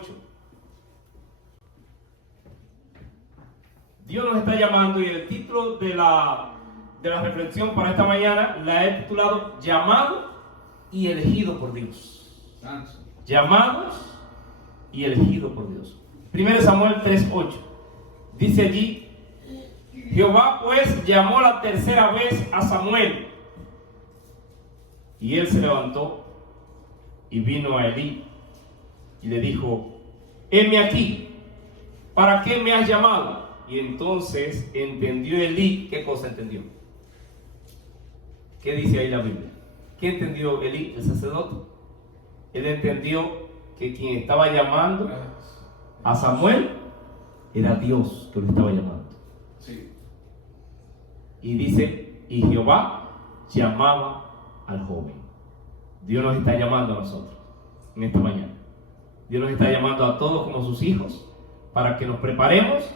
8. Dios nos está llamando y el título de la reflexión para esta mañana la he titulado Llamado y elegido por Dios. Llamados y elegido por Dios. 1 Samuel 3:8 dice allí: Jehová pues llamó la tercera vez a Samuel, y él se levantó y vino a Elí y le dijo: heme aquí, ¿para qué me has llamado? Y entonces entendió Elí. ¿Qué cosa entendió? ¿Qué dice ahí la Biblia? ¿Qué entendió Elí, el sacerdote? Él entendió que quien estaba llamando a Samuel era Dios que lo estaba llamando. Sí. Y dice: y Jehová llamaba al joven. Dios nos está llamando a nosotros en esta mañana. Dios nos está llamando a todos como sus hijos para que nos preparemos.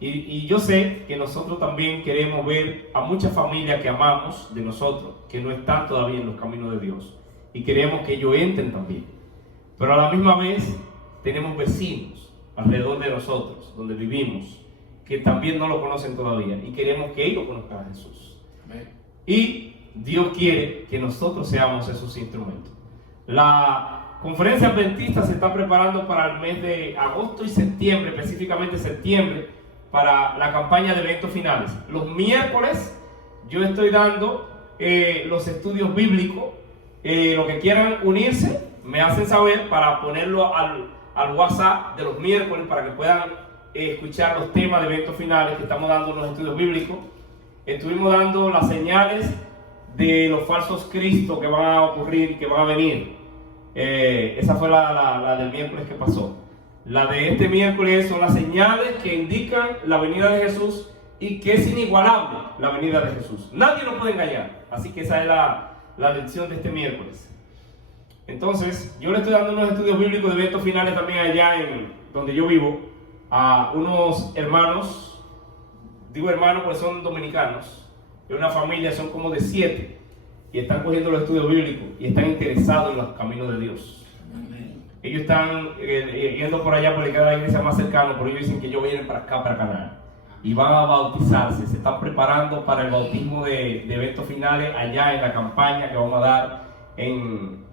Y yo sé que nosotros también queremos ver a muchas familias que amamos de nosotros, que no están todavía en los caminos de Dios, y queremos que ellos entren también. Pero a la misma vez tenemos vecinos alrededor de nosotros, donde vivimos, que también no lo conocen todavía, y queremos que ellos conozcan a Jesús. Amén. Y Dios quiere que nosotros seamos esos instrumentos. La conferencia adventista se está preparando para el mes de agosto y septiembre, específicamente septiembre, para la campaña de eventos finales. Los miércoles yo estoy dando los estudios bíblicos. Los que quieran unirse me hacen saber para ponerlo al WhatsApp de los miércoles para que puedan escuchar los temas de eventos finales que estamos dando en los estudios bíblicos. Estuvimos dando las señales de los falsos cristos que van a ocurrir y que van a venir. Esa fue la del miércoles que pasó. La de este miércoles son las señales que indican la venida de Jesús y que es inigualable la venida de Jesús. Nadie nos puede engañar. Así que esa es la lección de este miércoles. Entonces, yo le estoy dando unos estudios bíblicos de eventos finales también allá en donde yo vivo a unos hermanos. Digo hermanos porque son dominicanos. De una familia, son como de 7. Y están cogiendo los estudios bíblicos y están interesados en los caminos de Dios. Ellos están yendo por allá por cada iglesia más cercana, pero ellos dicen que ellos vienen para acá, para Canaán, y van a bautizarse. Se están preparando para el bautismo de eventos finales allá en la campaña que vamos a dar con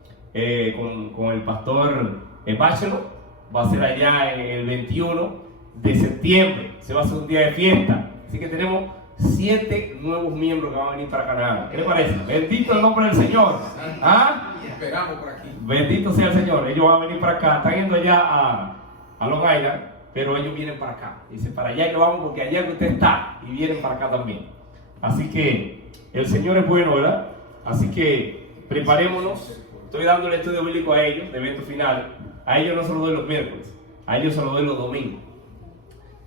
el pastor Bachelor. Va a ser allá en el 21 de septiembre. Se va a hacer un día de fiesta. Así que tenemos 7 nuevos miembros que van a venir para Canaán. ¿Qué les parece? Bendito el nombre del Señor. ¿Ah? Esperamos por aquí. Bendito sea el Señor. Ellos van a venir para acá. Están yendo allá a Long Island, pero ellos vienen para acá. Dice: para allá que vamos porque allá que usted está, y vienen para acá también. Así que el Señor es bueno, ¿verdad? Así que preparémonos. Estoy dando el estudio bíblico a ellos de eventos finales. A ellos no se lo doy los miércoles, a ellos se lo doy los domingos.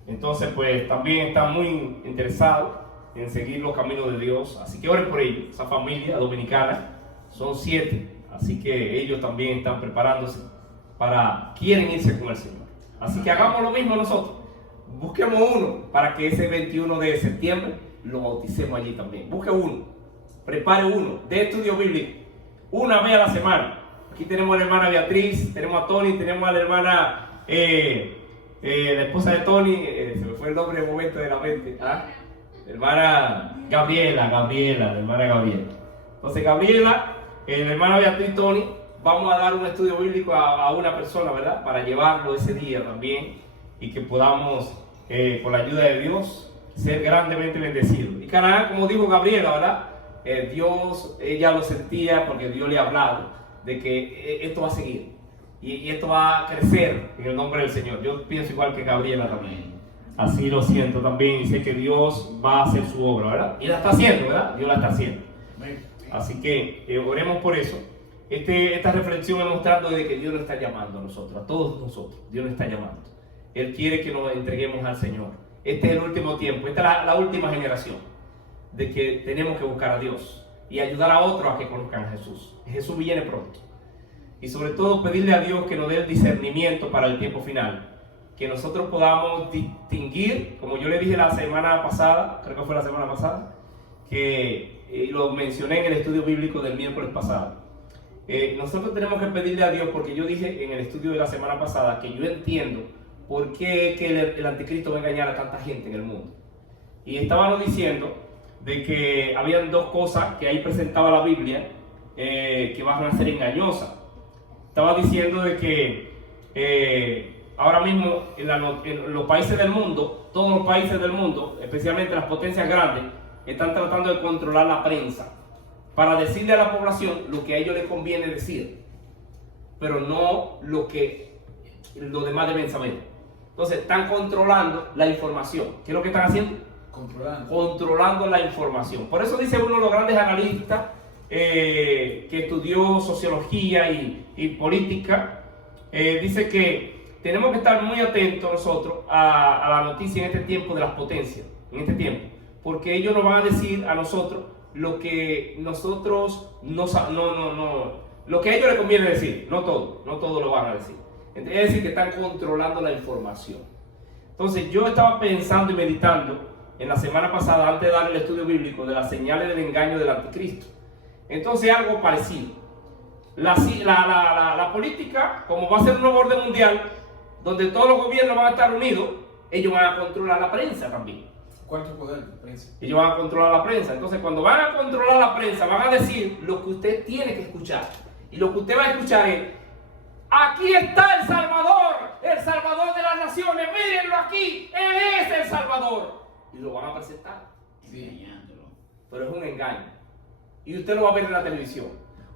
Entonces pues también están muy interesados en seguir los caminos de Dios. Así que oren por ellos. Esa familia dominicana son 7. Así que ellos también están preparándose quieren irse con el Señor. Así que hagamos lo mismo nosotros. Busquemos uno para que ese 21 de septiembre lo bauticemos allí también. Busque uno, prepare uno de estudio bíblico, una vez a la semana. Aquí tenemos a la hermana Beatriz, tenemos a Tony, tenemos a la hermana, la esposa de Tony, se me fue el nombre de momento de la mente, la hermana Gabriela, la hermana Gabriela. Entonces Gabriela, la hermana Beatriz, Tony, vamos a dar un estudio bíblico a una persona, ¿verdad? Para llevarlo ese día también y que podamos, con la ayuda de Dios, ser grandemente bendecidos. Y Canaán, como dijo Gabriela, ¿verdad? Dios, ella lo sentía porque Dios le ha hablado de que esto va a seguir y esto va a crecer en el nombre del Señor. Yo pienso igual que Gabriela también. Así lo siento también y sé que Dios va a hacer su obra, ¿verdad? Y la está haciendo, ¿verdad? Dios la está haciendo. Así que oremos por eso. Esta reflexión es mostrando de que Dios nos está llamando a nosotros, a todos nosotros. Dios nos está llamando. Él quiere que nos entreguemos al Señor. Este es el último tiempo, esta es la última generación de que tenemos que buscar a Dios y ayudar a otros a que conozcan a Jesús. Jesús viene pronto. Y sobre todo pedirle a Dios que nos dé el discernimiento para el tiempo final. Que nosotros podamos distinguir, como yo le dije la semana pasada, creo que fue la semana pasada, que lo mencioné en el estudio bíblico del miércoles pasado. nosotros tenemos que pedirle a Dios, porque yo dije en el estudio de la semana pasada que yo entiendo por qué que el anticristo va a engañar a tanta gente en el mundo. Y estábamos diciendo de que habían dos cosas que ahí presentaba la Biblia que van a ser engañosas. Estaba diciendo de que ahora mismo en los países del mundo, todos los países del mundo, especialmente las potencias grandes, están tratando de controlar la prensa para decirle a la población lo que a ellos les conviene decir, pero no lo que los demás deben saber. Entonces están controlando la información. ¿Qué es lo que están haciendo? Controlando la información. Por eso dice uno de los grandes analistas que estudió sociología y política, dice que tenemos que estar muy atentos nosotros a la noticia en este tiempo de las potencias, en este tiempo, porque ellos nos van a decir a nosotros lo que nosotros lo que a ellos les conviene decir, no todo lo van a decir. Es decir, que están controlando la información. Entonces yo estaba pensando y meditando en la semana pasada, antes de dar el estudio bíblico, de las señales del engaño del anticristo. Entonces algo parecido. La política, como va a ser un nuevo orden mundial, donde todos los gobiernos van a estar unidos, ellos van a controlar la prensa también. ¿Cuánto poder la prensa? Ellos van a controlar la prensa. Entonces cuando van a controlar la prensa, van a decir lo que usted tiene que escuchar. Y lo que usted va a escuchar es: aquí está el Salvador de las naciones, mírenlo aquí, Él es el Salvador. Y lo van a presentar. Sí. Engañándolo. Pero es un engaño. Y usted lo va a ver en la televisión,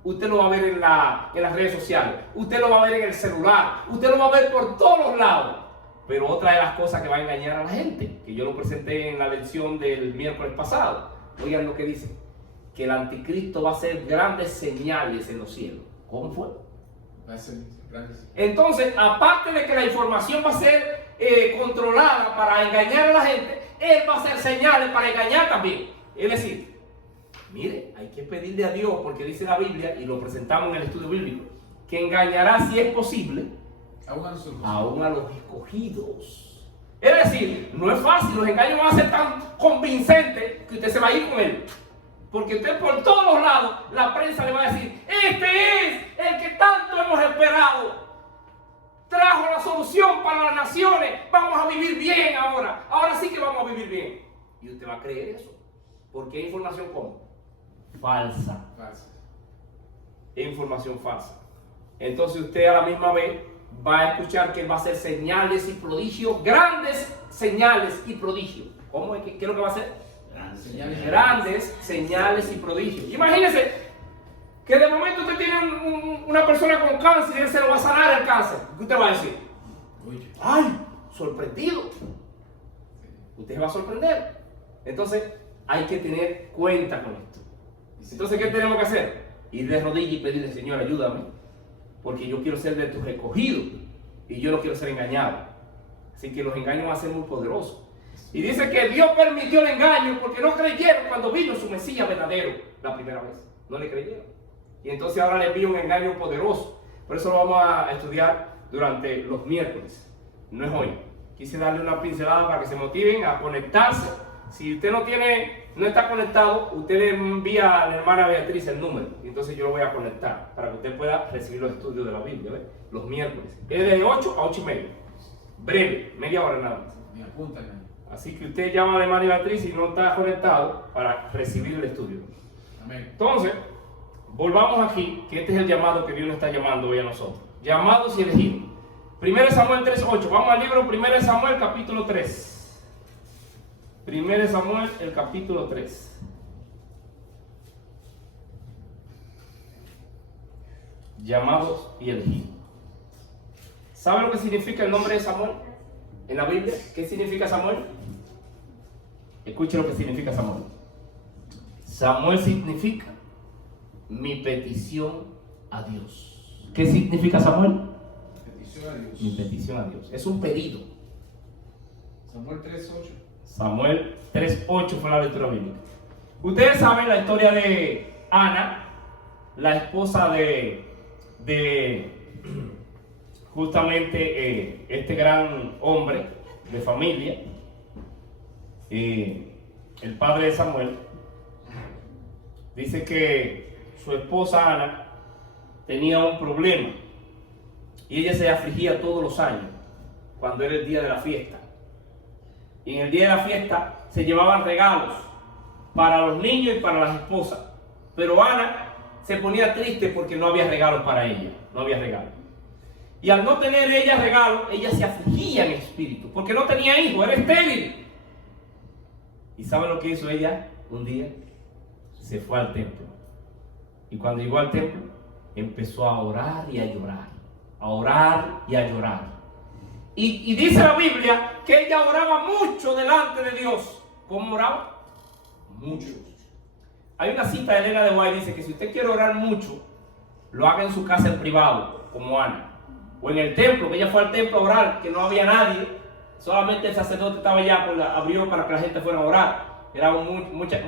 usted lo va a ver en las redes sociales, usted lo va a ver en el celular, usted lo va a ver por todos los lados. Pero otra de las cosas que va a engañar a la gente, que yo lo presenté en la lección del miércoles pasado, oigan lo que dice: que el anticristo va a hacer grandes señales en los cielos. ¿Cómo fue? Va a ser grandes. Entonces, aparte de que la información va a ser controlada para engañar a la gente, él va a hacer señales para engañar también. Es decir, mire, hay que pedirle a Dios, porque dice la Biblia, y lo presentamos en el estudio bíblico, que engañará, si es posible, aún a los escogidos. Es decir, no es fácil, los engaños van a ser tan convincentes que usted se va a ir con él. Porque usted por todos los lados, la prensa le va a decir: este es el que tanto hemos esperado. Trajo la solución para las naciones. Vamos a vivir bien ahora. Ahora sí que vamos a vivir bien. Y usted va a creer eso. Porque es información ¿cómo? Falsa. Es información falsa. Entonces usted a la misma vez va a escuchar que él va a hacer señales y prodigios, grandes señales y prodigios. ¿Cómo es? ¿Qué es lo que va a hacer? Grandes señales y prodigios. Imagínese que de momento usted tiene una persona con cáncer y él se lo va a sanar el cáncer. ¿Qué usted va a decir? ¡Ay! Sorprendido. Usted se va a sorprender. Entonces hay que tener cuenta con esto. Entonces, ¿qué tenemos que hacer? Ir de rodillas y pedirle: Señor, ayúdame, porque yo quiero ser de tus escogidos y yo no quiero ser engañado. Así que los engaños van a ser muy poderosos. Y dice que Dios permitió el engaño porque no creyeron cuando vino su Mesías verdadero la primera vez. No le creyeron. Y entonces ahora le envía un engaño poderoso. Por eso lo vamos a estudiar durante los miércoles. No es hoy. Quise darle una pincelada para que se motiven a conectarse. Si usted no está conectado, usted le envía a la hermana Beatriz el número. Y entonces yo lo voy a conectar para que usted pueda recibir los estudios de la Biblia, ¿ves? Los miércoles. Es de 8 a 8 y media. Breve, media hora nada más. Me apuntan. Así que usted llama a la hermana Beatriz si no está conectado para recibir el estudio. Amén. Entonces, volvamos aquí, que este es el llamado que Dios nos está llamando hoy a nosotros. Llamados y elegidos. 1 Samuel 3:8. Vamos al libro 1 Samuel capítulo 3. 1 Samuel, el capítulo 3. Llamados y elegidos. ¿Sabe lo que significa el nombre de Samuel en la Biblia? ¿Qué significa Samuel? Escuche lo que significa Samuel. Samuel significa mi petición a Dios. ¿Qué significa Samuel? Petición a Dios. Mi petición a Dios. Es un pedido. Samuel 3:8. Samuel 3:8 fue la lectura bíblica. Ustedes saben la historia de Ana, la esposa de justamente este gran hombre de familia, el padre de Samuel. Dice que su esposa Ana tenía un problema y ella se afligía todos los años cuando era el día de la fiesta. Y en el día de la fiesta se llevaban regalos para los niños y para las esposas. Pero Ana se ponía triste porque no había regalos para ella, no había regalos. Y al no tener ella regalos, ella se afligía en espíritu, porque no tenía hijos, era estéril. ¿Y saben lo que hizo ella? Un día se fue al templo. Y cuando llegó al templo, empezó a orar y a llorar. A orar y a llorar. Y dice la Biblia que ella oraba mucho delante de Dios. ¿Cómo oraba? Mucho. Hay una cita de Elena de White, dice que si usted quiere orar mucho, lo haga en su casa en privado, como Ana. O en el templo, que ella fue al templo a orar, que no había nadie, solamente el sacerdote estaba allá, abrió para que la gente fuera a orar. Era mucha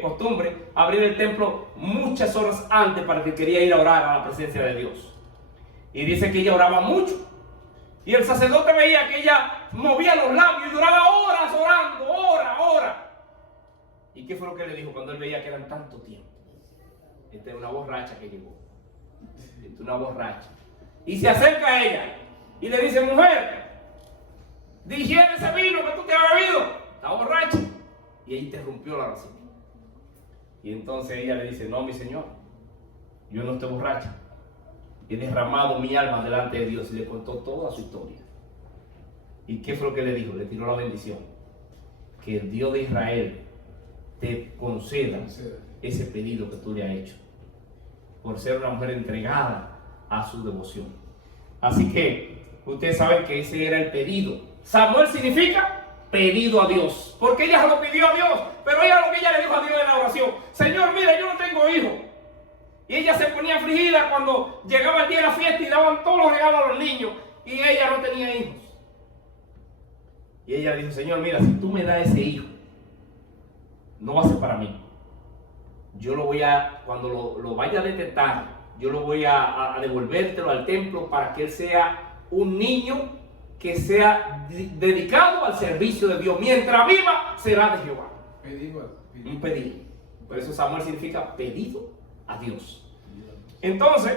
costumbre abrir el templo muchas horas antes para el que quería ir a orar a la presencia de Dios. Y dice que ella oraba mucho. Y el sacerdote veía que ella movía los labios y duraba horas orando, horas. ¿Y qué fue lo que le dijo cuando él veía que eran tanto tiempo? Esta es una borracha que llegó. Esta es una borracha. Y se acerca a ella y le dice: mujer, digiere ese vino que tú te has bebido. Está borracha. Y ella interrumpió la oración. Y entonces ella le dice: no, mi señor, yo no estoy borracha. He derramado mi alma delante de Dios. Y le contó toda su historia. ¿Y qué fue lo que le dijo? Le tiró la bendición. Que el Dios de Israel te conceda ese pedido que tú le has hecho, por ser una mujer entregada a su devoción. Así que ustedes saben que ese era el pedido. Samuel significa pedido a Dios, porque ella se lo pidió a Dios, pero ella lo que ella le dijo a Dios en la oración: Señor, mira, yo no tengo hijos. Y ella se ponía afligida cuando llegaba el día de la fiesta y daban todos los regalos a los niños, y ella no tenía hijos. Y ella dijo: Señor, mira, si tú me das ese hijo, no va a ser para mí. Yo lo voy a, cuando lo vaya a detectar, yo lo voy a devolvértelo al templo para que él sea un niño que sea dedicado al servicio de Dios. Mientras viva, será de Jehová. Un pedido. Por eso Samuel significa pedido a Dios. Entonces,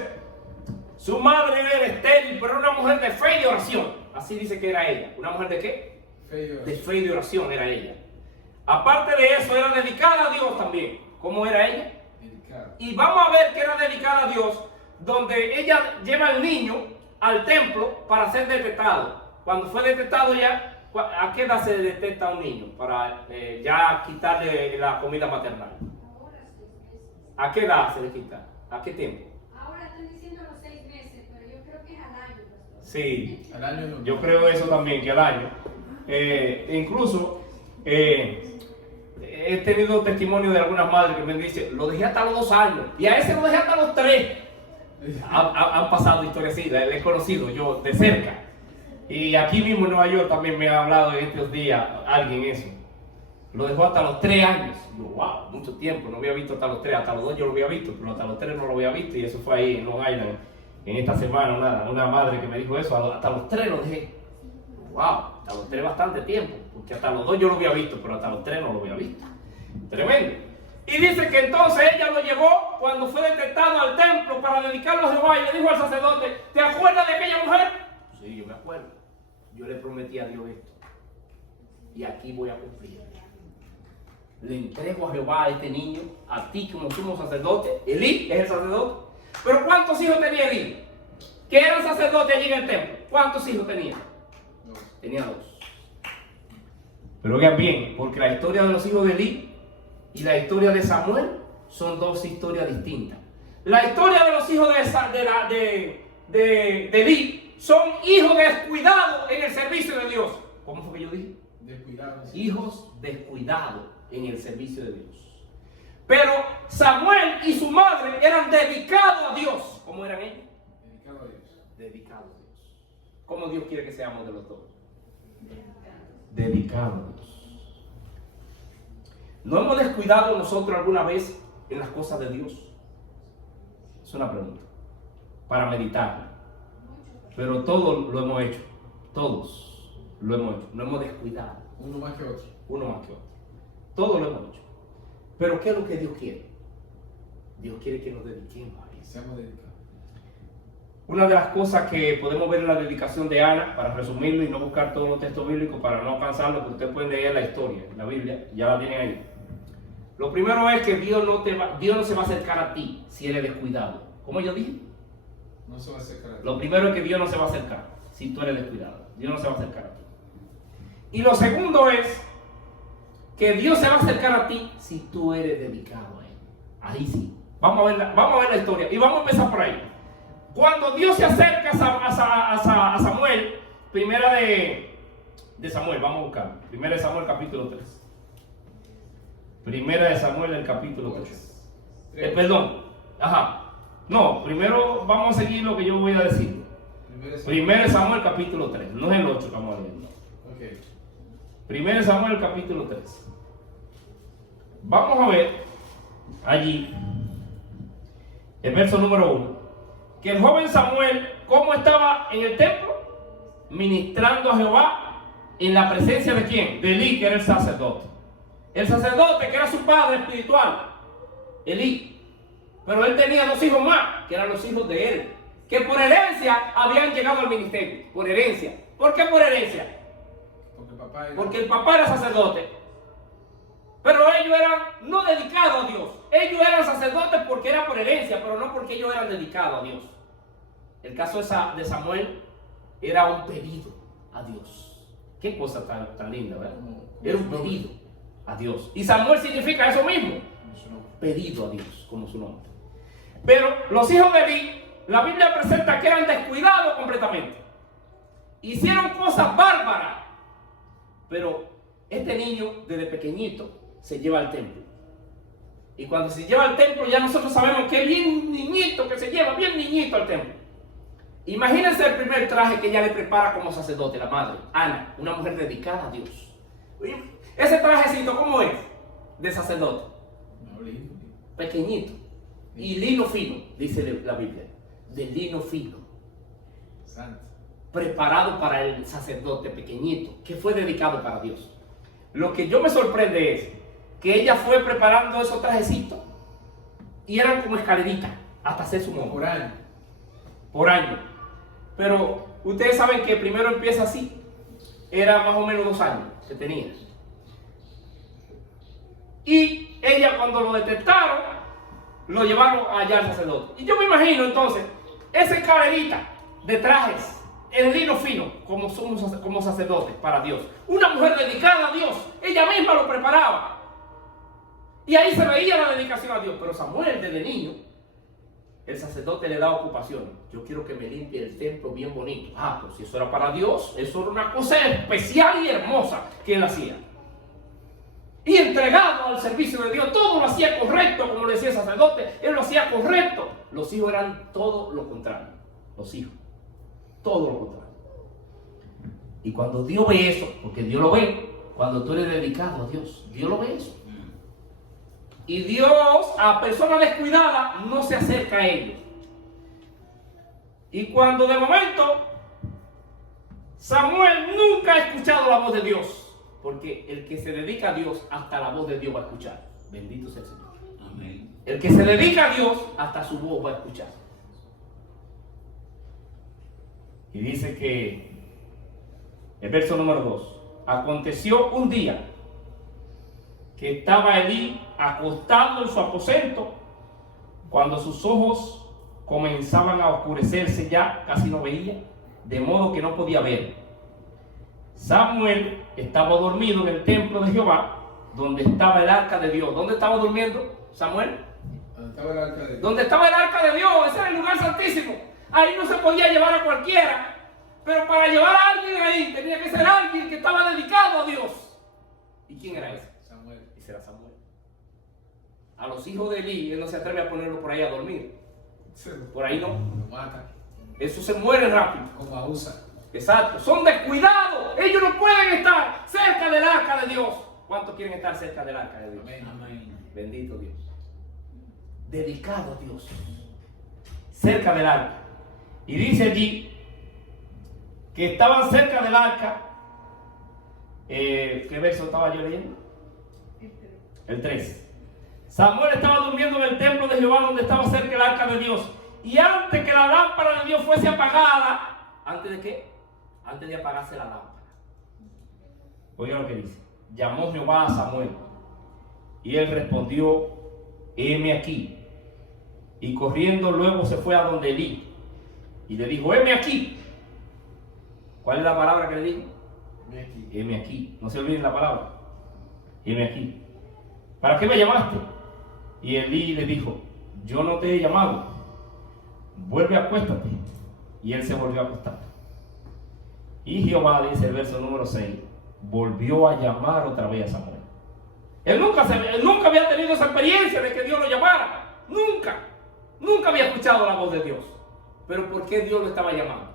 su madre era estéril, pero era una mujer de fe y de oración. Así dice que era ella. ¿Una mujer de qué? De fe y de oración era ella. Aparte de eso, era dedicada a Dios también. ¿Cómo era ella? Dedicada. Y vamos a ver que era dedicada a Dios, donde ella lleva al niño al templo para ser detectado. Cuando fue detectado ya, ¿a qué edad se detecta a un niño? Para ya quitarle la comida maternal. ¿A qué edad se le quita? ¿A qué tiempo? Ahora están diciendo los 6 meses, pero yo creo que es al año. Sí, al año no. Yo creo eso también, que al año. Incluso he tenido testimonio de algunas madres que me dicen: lo dejé hasta los 2 años, y a ese lo dejé hasta los 3. Han pasado historias así, le he conocido yo de cerca. Y aquí mismo en Nueva York también me ha hablado en estos días alguien eso. Lo dejó hasta los 3 años. Y yo, wow, mucho tiempo, no había visto hasta los 3, hasta los 2 yo lo había visto, pero hasta los 3 no lo había visto, y eso fue ahí en Long Island, en esta semana, una madre que me dijo eso: hasta los 3 lo dejé. Wow, hasta los 3 bastante tiempo, porque hasta los 2 yo lo había visto, pero hasta los 3 no lo había visto. Tremendo. Y dice que entonces ella lo llevó cuando fue detectado al templo para dedicarlo a Jehová, y le dijo al sacerdote: ¿te acuerdas de aquella mujer? Sí, yo me acuerdo. Yo le prometí a Dios esto, y aquí voy a cumplir. Le entrego a Jehová a este niño, a ti como sumo sacerdote. Elí es el sacerdote. Pero ¿cuántos hijos tenía Elí? Que era el sacerdote allí en el templo. ¿Cuántos hijos tenía? Tenía 2. Pero oigan bien, porque la historia de los hijos de Elí y la historia de Samuel son 2 historias distintas. La historia de los hijos de Elí son hijos descuidados en el servicio de Dios. ¿Cómo fue que yo dije? Descuidados. Hijos descuidados en el servicio de Dios. Pero Samuel y su madre eran dedicados a Dios. ¿Cómo eran ellos? Dedicado a Dios. Dedicados a Dios. ¿Cómo Dios quiere que seamos de los 2? Dedicados a Dios. ¿No hemos descuidado nosotros alguna vez en las cosas de Dios? Es una pregunta para meditar. Pero todos lo hemos hecho. Todos lo hemos hecho. No hemos descuidado. Uno más que otro. Uno más que otro. Todos lo hemos hecho. Pero ¿qué es lo que Dios quiere? Dios quiere que nos dediquemos a Él. Seamos dedicados. Una de las cosas que podemos ver en la dedicación de Ana, para resumirlo y no buscar todos los textos bíblicos para no cansarlo, que ustedes pueden leer la historia, la Biblia, ya la tienen ahí. Lo primero es que Dios no se va a acercar a ti si eres descuidado. ¿Cómo yo dije? No se va a acercar a ti. Lo primero es que Dios no se va a acercar si tú eres descuidado. Dios no se va a acercar a ti. Y lo segundo es que Dios se va a acercar a ti si tú eres dedicado a Él. Ahí sí. Vamos a ver la historia y vamos a empezar por ahí. Cuando Dios se acerca a Samuel, primera de Samuel, vamos a buscar. Primera de Samuel capítulo 3. Primera de Samuel el capítulo 3. Perdón. Ajá. No, primero vamos a seguir lo que yo voy a decir. Primera de Samuel capítulo 3. No es el 8 que estamos leyendo. Okay. Primera de Samuel capítulo 3. Vamos a ver allí el verso número 1. Que el joven Samuel, ¿cómo estaba en el templo? Ministrando a Jehová en la presencia de ¿quién? De Elí, que era el sacerdote. El sacerdote, que era su padre espiritual, Elí. Pero él tenía 2 hijos más, que eran los hijos de él, que por herencia habían llegado al ministerio. Por herencia. ¿Por qué por herencia? Porque el papá era sacerdote. Pero ellos eran no dedicados a Dios. Ellos eran sacerdotes porque era por herencia, pero no porque ellos eran dedicados a Dios. El caso de Samuel era un pedido a Dios. Qué cosa tan linda, ¿verdad? Era un pedido a Dios. Y Samuel significa eso mismo. Pedido a Dios, como su nombre. Pero los hijos de Elí, la Biblia presenta que eran descuidados completamente. Hicieron cosas bárbaras. Pero este niño, desde pequeñito, se lleva al templo. Y cuando se lleva al templo, ya nosotros sabemos que es bien niñito, que se lleva bien niñito al templo. Imagínense el primer traje que ella le prepara como sacerdote, la madre, Ana, una mujer dedicada a Dios. Ese trajecito, ¿cómo es? De sacerdote. Pequeñito. Y lino fino, dice la Biblia. De lino fino. Santo. Preparado para el sacerdote pequeñito, que fue dedicado para Dios. Lo que yo me sorprende es que ella fue preparando esos trajecitos y eran como escaleritas hasta hacer su monte. Por año. Pero ustedes saben que primero empieza así. Era más o menos 2 años que tenía. Y ella, cuando lo detectaron, lo llevaron allá al sacerdote. Y yo me imagino entonces esa escalerita de trajes en lino fino, como somos como sacerdotes para Dios. Una mujer dedicada a Dios, ella misma lo preparaba. Y ahí se veía la dedicación a Dios. Pero Samuel, desde niño, el sacerdote le da ocupaciones. Yo quiero que me limpie el templo bien bonito. Pues si eso era para Dios, eso era una cosa especial y hermosa que él hacía. Y entregado al servicio de Dios, todo lo hacía correcto, como le decía el sacerdote, él lo hacía correcto. Los hijos eran todo lo contrario. Los hijos. Todo lo contrario. Y cuando Dios ve eso, porque Dios lo ve, cuando tú eres dedicado a Dios, Dios lo ve eso. Y Dios a personas descuidadas no se acerca a ellos. Y cuando de momento Samuel nunca ha escuchado la voz de Dios, porque el que se dedica a Dios hasta la voz de Dios va a escuchar. Bendito sea el Señor. Amén. El que se dedica a Dios hasta su voz va a escuchar. Y dice que el verso número 2. Aconteció un día que estaba Elí acostado en su aposento, cuando sus ojos comenzaban a oscurecerse ya, casi no veía, de modo que no podía ver. Samuel estaba dormido en el templo de Jehová, donde estaba el arca de Dios. ¿Dónde estaba durmiendo Samuel? Donde estaba el arca de Dios. Donde estaba el arca de Dios, ese era el lugar santísimo. Ahí no se podía llevar a cualquiera, pero para llevar a alguien ahí tenía que ser alguien que estaba dedicado a Dios. ¿Y quién era ese? Samuel. Ese era Samuel. A los hijos de Elí, él no se atreve a ponerlo por ahí a dormir. Por ahí no. Lo mata. Eso se muere rápido. Como a USA. Exacto. Son descuidados. Ellos no pueden estar cerca del arca de Dios. ¿Cuántos quieren estar cerca del arca de Dios? Amén. Amén. Bendito Dios. Dedicado a Dios. Cerca del arca. Y dice allí que estaban cerca del arca. ¿Qué verso estaba yo leyendo? El 3. Samuel estaba durmiendo en el templo de Jehová, donde estaba cerca del arca de Dios. y antes que la lámpara de Dios fuese apagada, ¿antes de qué? Antes de apagarse la lámpara. Oiga lo que dice. Llamó Jehová a Samuel, y él respondió: heme aquí. Y corriendo luego se fue a donde Elí, y le dijo: heme aquí. ¿Cuál es la palabra que le dijo? Heme aquí. No se olviden la palabra. Heme aquí. ¿Para qué me llamaste? Y Elí le dijo: yo no te he llamado. Vuelve, acuéstate. Y él se volvió a acostar. Y Jehová, dice el verso número 6, volvió a llamar otra vez a Samuel. Él nunca había tenido esa experiencia de que Dios lo llamara. Nunca había escuchado la voz de Dios. Pero ¿por qué Dios lo estaba llamando?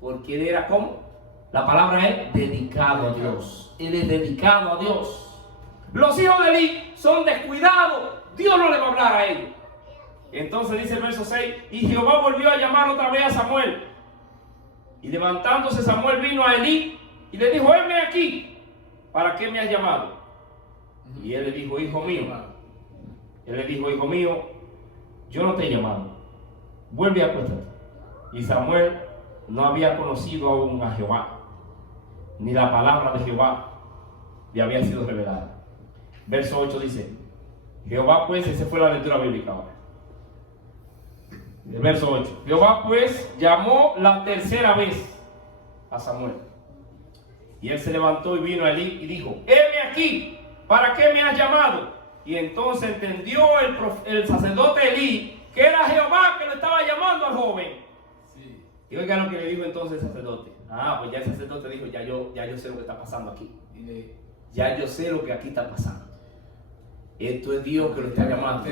Porque él era como, la palabra es dedicado a Dios. Él es dedicado a Dios. Los hijos de Elí son descuidados. Dios no le va a hablar a ellos. Entonces dice el verso 6, y Jehová volvió a llamar otra vez a Samuel. Y levantándose Samuel vino a Elí y le dijo: heme aquí. ¿Para qué me has llamado? Y él le dijo: hijo mío. Él le dijo: hijo mío, yo no te he llamado. Vuelve a acostarte. Y Samuel no había conocido aún a Jehová, ni la palabra de Jehová le había sido revelada. Verso 8 dice: Jehová pues, esa fue la lectura bíblica ahora. El verso 8. Jehová pues llamó la tercera vez a Samuel. Y él se levantó y vino a Elí y dijo: heme aquí, ¿para qué me has llamado? Y entonces entendió el sacerdote Elí que era Jehová que lo estaba llamando al joven. Sí. Y oigan lo que le dijo entonces el sacerdote. Pues ya el sacerdote dijo: ya yo sé lo que está pasando aquí. Ya yo sé lo que aquí está pasando. Esto es Dios que lo está llamando.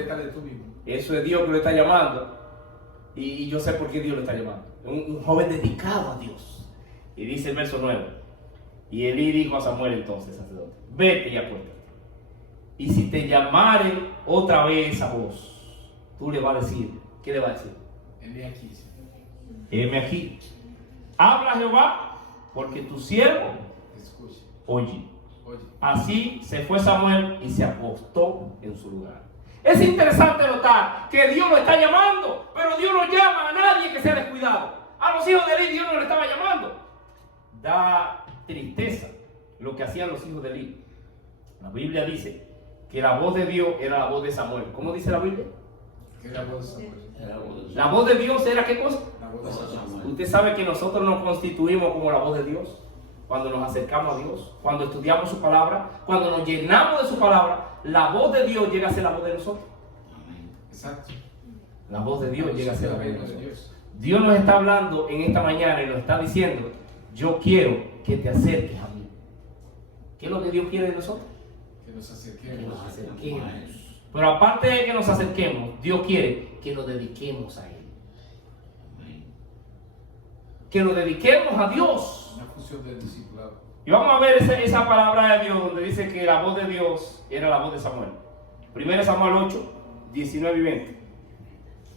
Eso es Dios que lo está llamando. Y yo sé por qué Dios lo está llamando. Un joven dedicado a Dios. Y dice el verso 9. Y Elí dijo a Samuel entonces, sacerdote: vete y acuéstate. Y si te llamare otra vez a vos, tú le vas a decir. ¿Qué le vas a decir? Heme aquí. Heme aquí. Habla Jehová, porque tu siervo Escuche. oye. Oye. Así se fue Samuel y se acostó en su lugar. Es interesante notar que Dios lo está llamando, pero Dios no llama a nadie que sea descuidado. A los hijos de Elí Dios no le estaba llamando. Da tristeza lo que hacían los hijos de Elí. La Biblia dice que la voz de Dios era la voz de Samuel. ¿Cómo dice la Biblia? ¿Qué es la voz de Samuel? La voz de Dios era ¿qué cosa? La voz de Samuel. Usted sabe que nosotros nos constituimos como la voz de Dios cuando nos acercamos a Dios, cuando estudiamos su palabra, cuando nos llenamos de su palabra. La voz de Dios llega a ser la voz de nosotros. Exacto. La voz de Dios llega a ser la voz de nosotros. Dios nos está hablando en esta mañana y nos está diciendo: yo quiero que te acerques a mí. ¿Qué es lo que Dios quiere de nosotros? Que nos Que acerquemos. nos acerquemos. Pero aparte de que nos acerquemos, Dios quiere que nos dediquemos a Él. Que nos dediquemos a Dios. Una función del discipulado. Y vamos a ver esa palabra de Dios donde dice que la voz de Dios era la voz de Samuel. 1 Samuel 8, 19 y 20.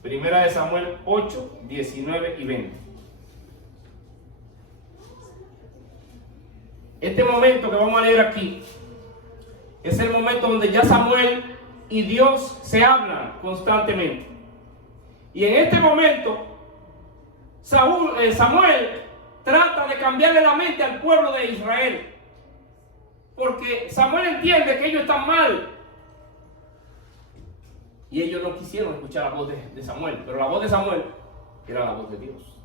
1 Samuel 8, 19 y 20. Este momento que vamos a leer aquí es el momento donde ya Samuel y Dios se hablan constantemente. Y en este momento Samuel trata de cambiarle la mente al pueblo de Israel, porque Samuel entiende que ellos están mal y ellos no quisieron escuchar la voz de Samuel, pero la voz de Samuel era la voz de Dios.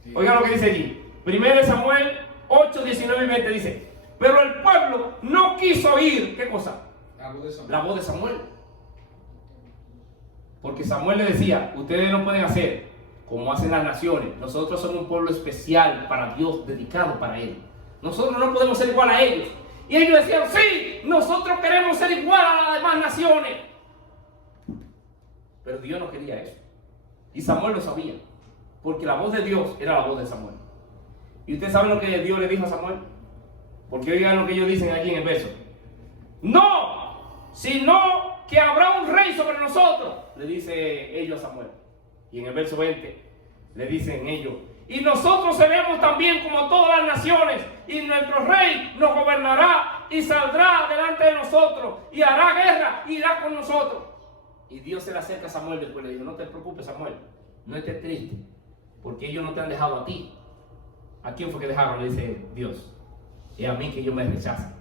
Sí. Oigan lo que dice allí, 1 Samuel 8, 19 y 20 dice: pero el pueblo no quiso oír, ¿qué cosa? La voz de Samuel. La voz de Samuel. Porque Samuel le decía: ustedes no pueden hacer como hacen las naciones. Nosotros somos un pueblo especial para Dios, dedicado para Él. Nosotros no podemos ser igual a ellos. Y ellos decían: sí, nosotros queremos ser igual a las demás naciones. Pero Dios no quería eso. Y Samuel lo sabía, porque la voz de Dios era la voz de Samuel. ¿Y ustedes saben lo que Dios le dijo a Samuel? Porque oigan lo que ellos dicen allí en el verso: no, sino que habrá un rey sobre nosotros, le dice ellos a Samuel. Y en el verso 20 le dicen ellos: y nosotros seremos también como todas las naciones, y nuestro rey nos gobernará y saldrá delante de nosotros y hará guerra y irá con nosotros. Y Dios se le acerca a Samuel después, le dijo: no te preocupes, Samuel, no estés triste, porque ellos no te han dejado a ti. ¿A quién fue que dejaron? Le dice Dios. Y a mí que ellos me rechazan.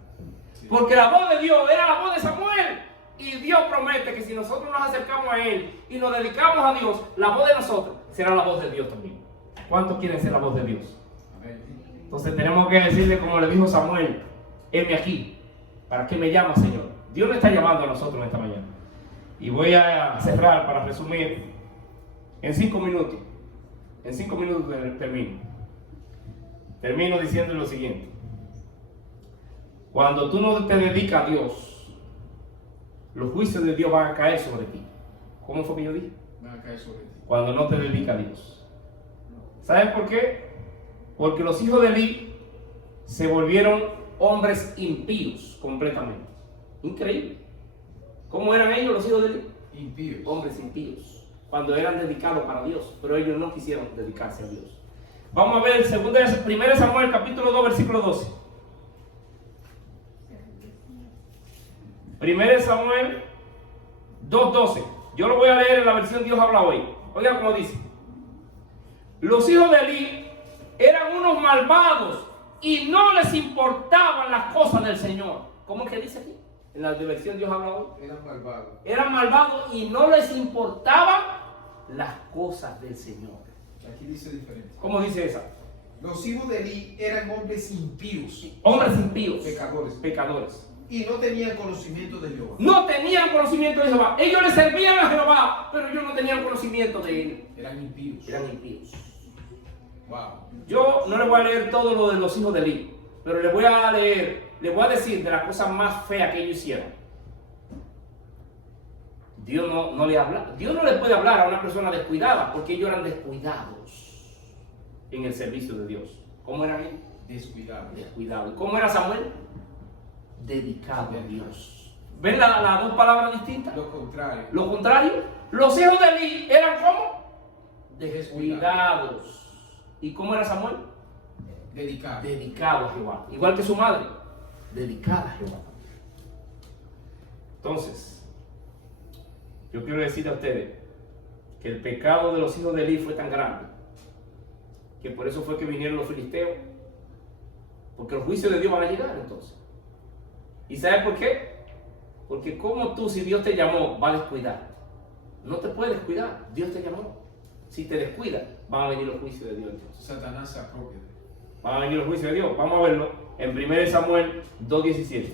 Sí. Porque la voz de Dios era la voz de Samuel. Y Dios promete que si nosotros nos acercamos a Él y nos dedicamos a Dios, la voz de nosotros será la voz de Dios también. ¿Cuántos quieren ser la voz de Dios? Amén. Entonces tenemos que decirle como le dijo Samuel, heme aquí. ¿Para qué me llama, Señor? Dios nos está llamando a nosotros esta mañana. Y voy a cerrar para resumir en 5 minutos. En 5 minutos termino. Termino diciendo lo siguiente. Cuando tú no te dedicas a Dios, los juicios de Dios van a caer sobre ti. ¿Cómo fue que yo dije? Van a caer sobre ti. Cuando no te dedicas a Dios. ¿Sabes por qué? Porque los hijos de Eli se volvieron hombres impíos completamente. Increíble. ¿Cómo eran ellos los hijos de Eli? Impíos. Hombres impíos. Cuando eran dedicados para Dios, pero ellos no quisieron dedicarse a Dios. Vamos a ver 1 Samuel capítulo 2 versículo 12. 1 Samuel 2:12. Yo lo voy a leer en la versión Dios habla hoy. Oiga cómo dice. Los hijos de Eli eran unos malvados y no les importaban las cosas del Señor. ¿Cómo es que dice aquí? En la versión Dios habla hoy. Eran malvados. Eran malvados y no les importaban las cosas del Señor. Aquí dice diferente. ¿Cómo dice esa? Los hijos de Eli eran hombres impíos, Hombres impíos. pecadores, Pecadores. y no tenían conocimiento de Jehová. No tenían conocimiento de Jehová. Ellos le servían a Jehová, pero ellos no tenían conocimiento de él. Eran impíos. Eran impíos. Wow. Yo no les voy a leer todo lo de los hijos de Eli, pero les voy a decir de las cosas más feas que ellos hicieron. Dios no le habla. Dios no le puede hablar a una persona descuidada, porque ellos eran descuidados en el servicio de Dios. ¿Cómo eran ellos? Descuidados. Descuidados. ¿Cómo era Samuel? Dedicado a Dios. ¿Ven las dos palabras distintas? Lo contrario. Lo contrario, los hijos de Eli eran ¿cómo? Descuidados. ¿Y cómo era Samuel? Dedicado. Dedicado a Jehová. Igual que su madre, dedicada a Jehová. Entonces, yo quiero decir a ustedes que el pecado de los hijos de Eli fue tan grande que por eso fue que vinieron los filisteos, porque los juicios de Dios van a llegar entonces. ¿Y sabes por qué? Porque como tú, si Dios te llamó, va a descuidar. No te puedes descuidar, Dios te llamó. Si te descuidas, van a venir los juicios de Dios entonces. Satanás se apropia. Van a venir los juicios de Dios. Vamos a verlo en 1 Samuel 2:17.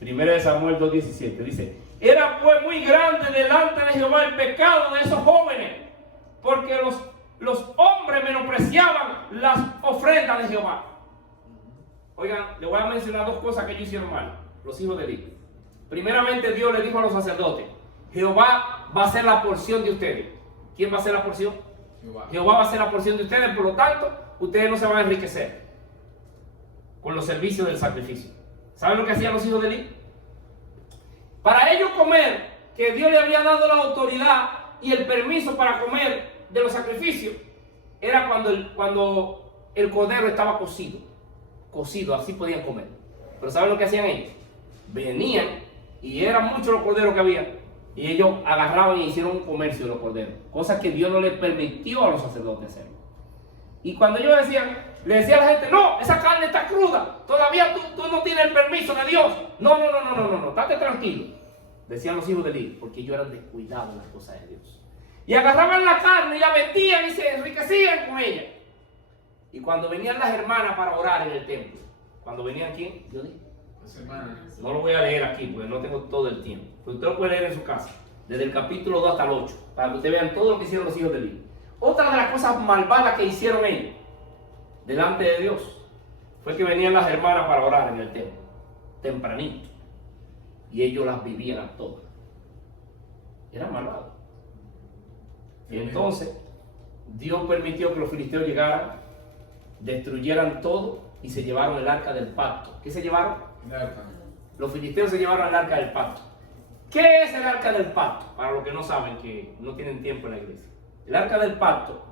1 Samuel 2:17 dice: era pues muy grande delante de Jehová el pecado de esos jóvenes, porque los hombres menospreciaban las ofrendas de Jehová. Oigan, les voy a mencionar dos cosas que ellos hicieron mal, los hijos de Eli. Primeramente, Dios le dijo a los sacerdotes: Jehová va a ser la porción de ustedes. ¿Quién va a ser la porción? Jehová. Jehová va a ser la porción de ustedes, por lo tanto, ustedes no se van a enriquecer con los servicios del sacrificio. ¿Saben lo que hacían los hijos de Eli? Para ellos comer, que Dios le había dado la autoridad y el permiso para comer de los sacrificios, era cuando el cordero estaba cocido. Cocido, así podían comer. Pero ¿saben lo que hacían ellos? Venían, y eran muchos los corderos que había, y ellos agarraban y hicieron un comercio de los corderos, cosa que Dios no les permitió a los sacerdotes hacerlo. Y cuando ellos le decía a la gente: no, esa carne está cruda, todavía tú no tienes el permiso de Dios. No, estate tranquilo, decían los hijos de Eli, porque ellos eran descuidados en las cosas de Dios. Y agarraban la carne y la vendían y se enriquecían con ella. Y cuando venían las hermanas para orar en el templo, cuando venían, ¿quién? Yo dije. Las hermanas. No lo voy a leer aquí porque no tengo todo el tiempo. Pero usted lo puede leer en su casa, desde el capítulo 2 hasta el 8, para que ustedes vean todo lo que hicieron los hijos de Eli. Otra de las cosas malvadas que hicieron ellos delante de Dios fue que venían las hermanas para orar en el templo, tempranito, y ellos las vivían a todas. Eran malvados. Y entonces Dios permitió que los filisteos llegaran, destruyeran todo y se llevaron el arca del pacto. ¿Qué se llevaron? El arca. Los filisteos se llevaron el arca del pacto. ¿Qué es el arca del pacto? Para los que no saben, que no tienen tiempo en la iglesia. El arca del pacto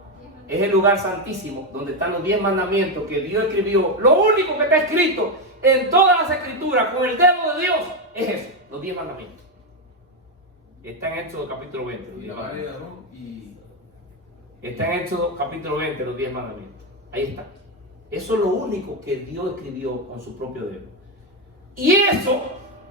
es el lugar santísimo donde están los 10 mandamientos que Dios escribió. Lo único que está escrito en todas las escrituras con el dedo de Dios es eso, los 10 mandamientos. Está en Éxodo capítulo 20. Los Y 10 la vara de mandamientos. Aarón y Está en Éxodo capítulo 20, los 10 mandamientos. Ahí está. Eso es lo único que Dios escribió con su propio dedo. Y eso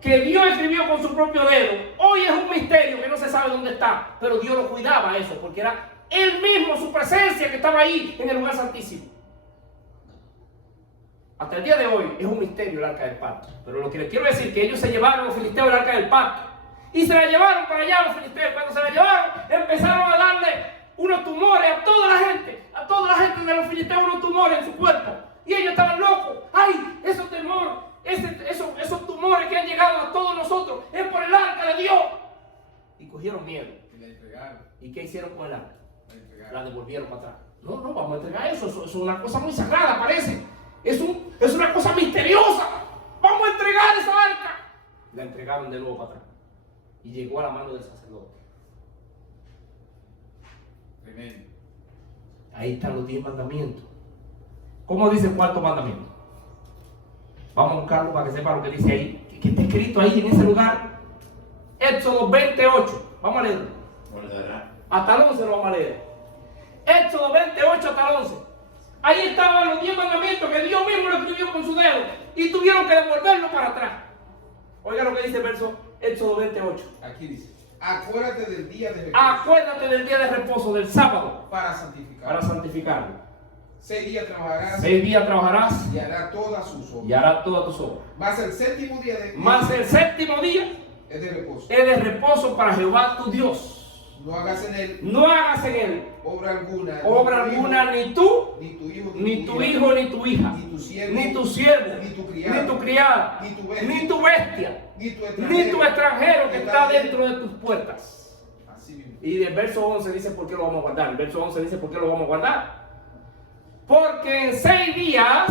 que Dios escribió con su propio dedo, hoy es un misterio que no se sabe dónde está. Pero Dios lo cuidaba eso, porque era Él mismo, su presencia, que estaba ahí en el lugar santísimo. Hasta el día de hoy es un misterio el arca del pacto. Pero lo que les quiero decir es que ellos se llevaron a los filisteos el arca del pacto. Y se la llevaron para allá a los filisteos. Cuando se la llevaron, empezaron a darle unos tumores a toda la gente de los filisteos, unos tumores en su cuerpo. Y ellos estaban locos. ¡Ay! Esos temores, esos tumores que han llegado a todos nosotros es por el arca de Dios. Y cogieron miedo. y la entregaron. ¿Y qué hicieron con el arca? La entregaron. La devolvieron para atrás. No, no, vamos a entregar eso. Eso es una cosa muy sagrada, parece. Es una cosa misteriosa. Vamos a entregar esa arca. La entregaron de nuevo para atrás. Y llegó a la mano del sacerdote. Tremendo. Ahí están los 10 mandamientos. ¿Cómo dice el cuarto mandamiento? Vamos a buscarlo para que sepa lo que dice ahí. Que está escrito ahí en ese lugar. Éxodo 28. Vamos a leerlo. Hasta el 11 lo vamos a leer. Éxodo 28 hasta el 11. Ahí estaban los 10 mandamientos que Dios mismo lo escribió con su dedo. Y tuvieron que devolverlo para atrás. Oiga lo que dice el verso Éxodo 28. Aquí dice: acuérdate del día de reposo Acuérdate del día de reposo, del sábado, para santificarlo. para santificarlo. 6 días trabajarás 6 días trabajarás y harás todas sus obras. y harás todas tus obras. Mas el séptimo día Mas el séptimo día es de reposo. es de reposo para Jehová tu Dios. No hagas en él No hagas en él obra alguna, obra alguna, ni tú, ni tu hijo, ni tu hijo, ni tu hija, ni tu siervo, ni tu siervo, ni tu criado, ni tu criada, ni tu bestia, ni tu bestia, ni tu extranjero que está dentro de tus puertas. Así mismo. Y del verso 11 dice por qué lo vamos a guardar. El verso 11 dice por qué lo vamos a guardar. Porque en 6 días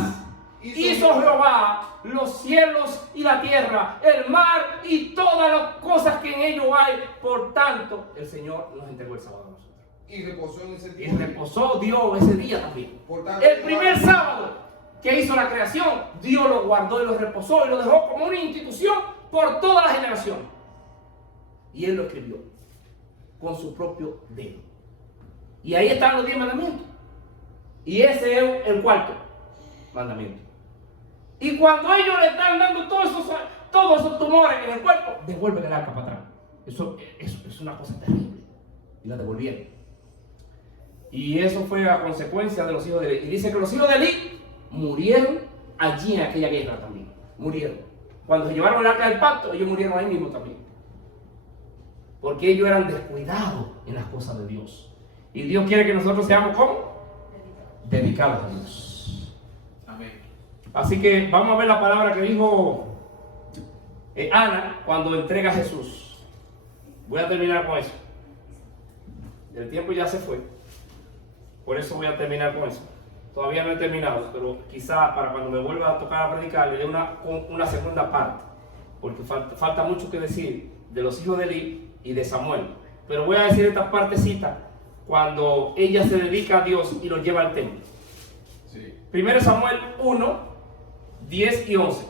hizo Jehová los cielos y la tierra, el mar y todas las cosas que en ellos hay. Por tanto, el Señor nos entregó el sábado a nosotros. Y reposó en el Y séptimo día. reposó Dios ese día también. Por tanto, El primer sábado que hizo la creación, Dios lo guardó y lo reposó y lo dejó como una institución por toda la generación. Y Él lo escribió con su propio dedo. Y ahí están los 10 mandamientos. Y ese es el cuarto mandamiento. Y cuando ellos le están dando todos esos tumores en el cuerpo, devuelven el arca para atrás. Eso es una cosa terrible. Y la devolvieron. Y eso fue a consecuencia de los hijos de Eli. Y dice que los hijos de Eli murieron allí en aquella guerra también. Murieron. Cuando se llevaron el arca del pacto, ellos murieron ahí mismo también. Porque ellos eran descuidados en las cosas de Dios. Y Dios quiere que nosotros seamos ¿cómo? Dedicados a Dios. amén. Así que vamos a ver la palabra que dijo Ana cuando entrega a Jesús. Voy a terminar con eso. El tiempo ya se fue. Por eso voy a terminar con eso. Todavía no he terminado, pero quizá para cuando me vuelva a tocar a predicar le dé una segunda parte. Porque falta mucho que decir de los hijos de Eli y de Samuel. Pero voy a decir esta partecita cuando ella se dedica a Dios y lo lleva al templo. Sí. 1 Samuel 1, 10 y 11.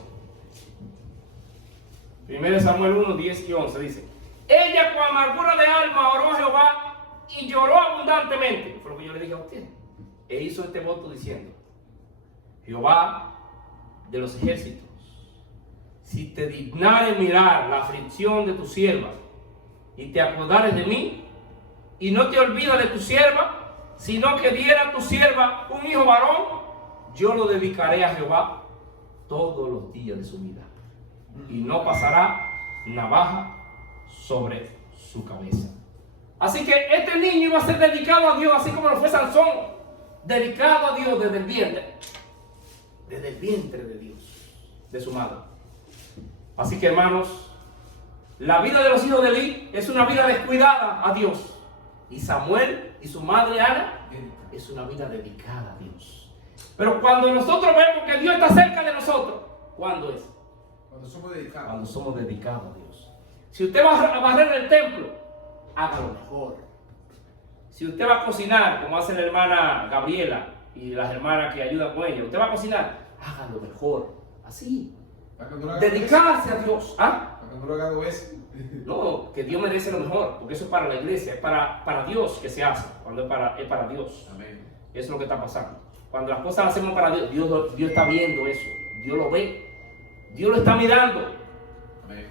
1 Samuel 1, 10 y 11 dice: ella con amargura de alma oró a Jehová y lloró abundantemente. Fue lo que yo le dije a usted. E hizo este voto diciendo: Jehová de los ejércitos, si te dignares mirar la aflicción de tu sierva y te acordares de mí, y no te olvidas de tu sierva, sino que diera a tu sierva un hijo varón, yo lo dedicaré a Jehová todos los días de su vida, y no pasará navaja sobre su cabeza. Así que este niño iba a ser dedicado a Dios, así como lo fue Sansón, dedicado a Dios desde el vientre de Dios, de su madre. Así que, hermanos, la vida de los hijos de Eli es una vida descuidada a Dios. Y Samuel y su madre Ana es una vida dedicada a Dios. Pero cuando nosotros vemos que Dios está cerca de nosotros, ¿cuándo es? Cuando somos dedicados. Cuando somos dedicados a Dios. Si usted va a barrer el templo, hágalo mejor. Si usted va a cocinar, como hace la hermana Gabriela y las hermanas que ayudan con ella, usted va a cocinar, hágalo mejor. Así. Para que no lo hagas dedicarse a Dios. ¿Ah? Para que no lo hagas 2 veces. No, que Dios merece lo mejor, porque eso es para la iglesia, es para Dios que se hace, cuando es para Dios. Amén. Eso es lo que está pasando. Cuando las cosas las hacemos para Dios, Dios está viendo eso, Dios lo ve, Dios lo está mirando. Amén.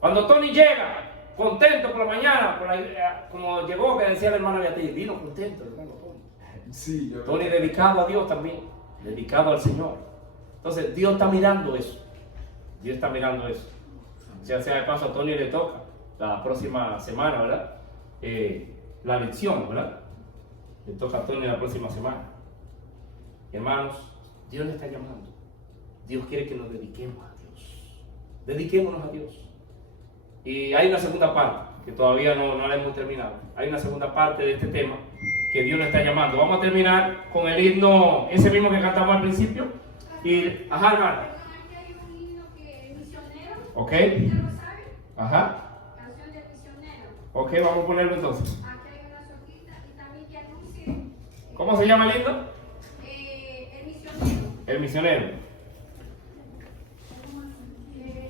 Cuando Tony llega, contento por la mañana, como llegó, que decía la hermana Beatriz, vino contento, hermano Tony. Sí, yo Tony dedicado a Dios también, dedicado al Señor. Entonces, Dios está mirando eso. Dios está mirando eso. Ya sea de paso, a Tony le toca la próxima semana, ¿verdad? La lección, ¿verdad? Le toca a Tony la próxima semana. Hermanos, Dios le está llamando. Dios quiere que nos dediquemos a Dios. Dediquémonos a Dios. Y hay una segunda parte, que todavía no la hemos terminado. Hay una segunda parte de este tema que Dios nos está llamando. Vamos a terminar con el himno, ese mismo que cantamos al principio. Y, ajá, hermano. Aquí hay un himno que es misionero. Ok. ¿Usted lo sabe? Ajá. Canción del misionero. Ok, vamos a ponerlo entonces. Aquí hay una sojita y también que anuncie. ¿Cómo se llama el himno? El misionero. El misionero.